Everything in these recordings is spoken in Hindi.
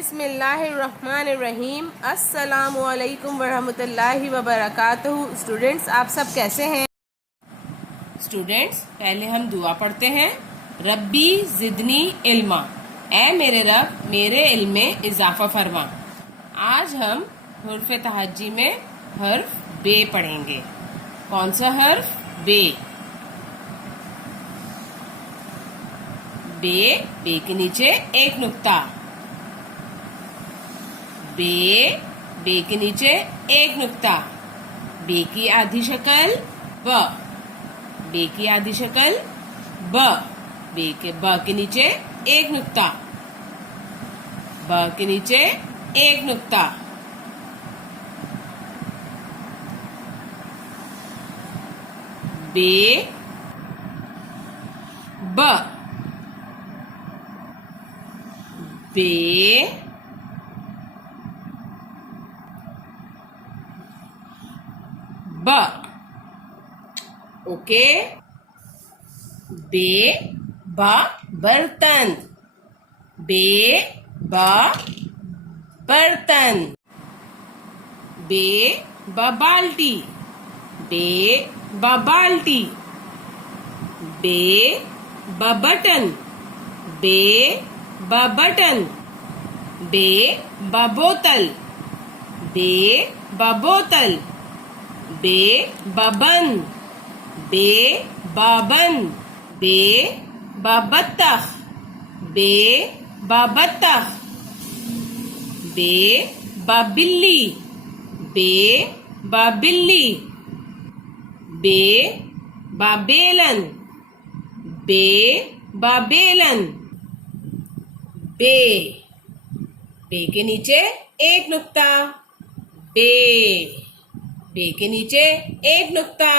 बिस्मिल्लाहिर्रहमानिर्रहीम। अस्सलामु अलैकुम वरहमतुल्लाहि वबरकातुहू। स्टूडेंट्स, आप सब कैसे हैं? स्टूडेंट्स, पहले हम दुआ पढ़ते हैं। रब्बी ज़िदनी इल्मा, ए मेरे रब मेरे इल्म में इजाफा फरमा। आज हम हुर्फ तहज्जी में हर्फ बे पढ़ेंगे। कौन सा हर्फ? बे। बे, बे के नीचे एक नुक्ता। बे, बे के नीचे एक नुक्ता। बे की आधी शक्ल ब। बे की आधी शक्ल ब। ब के नीचे एक नुक्ता। ब के नीचे एक नुक्ता। बे ब। बे ब। ओके। बे ब बर्तन। बे ब बर्तन। बे ब बाल्टी। बे ब बाल्टी। बे ब बटन। बे ब बटन। बे ब बोतल। बे ब बोतल। बे बबन। बे बाबन। बे बत्तख। बे बत्तख। बे बिल्ली। बे बिल्ली। बे बेलन। बे बेलन। बे, बे के नीचे एक नुक्ता। बे, बे के नीचे एक नुक्ता।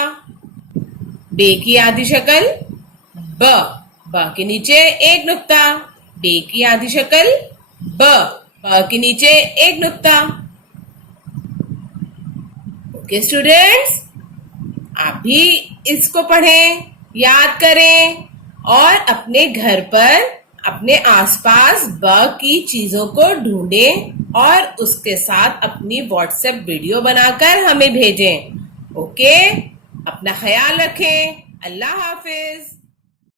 बे की आधी शक्ल ब। ब के नीचे एक नुक्ता। बे की आधी शक्ल ब। ब के नीचे एक नुक्ता। ओके स्टूडेंट्स, आप भी इसको पढ़ें, याद करें और अपने घर पर अपने आसपास ब की चीजों को ढूंढें और उसके साथ अपनी व्हाट्सएप वीडियो बनाकर हमें भेजें। ओके, अपना ख्याल रखें। अल्लाह हाफिज।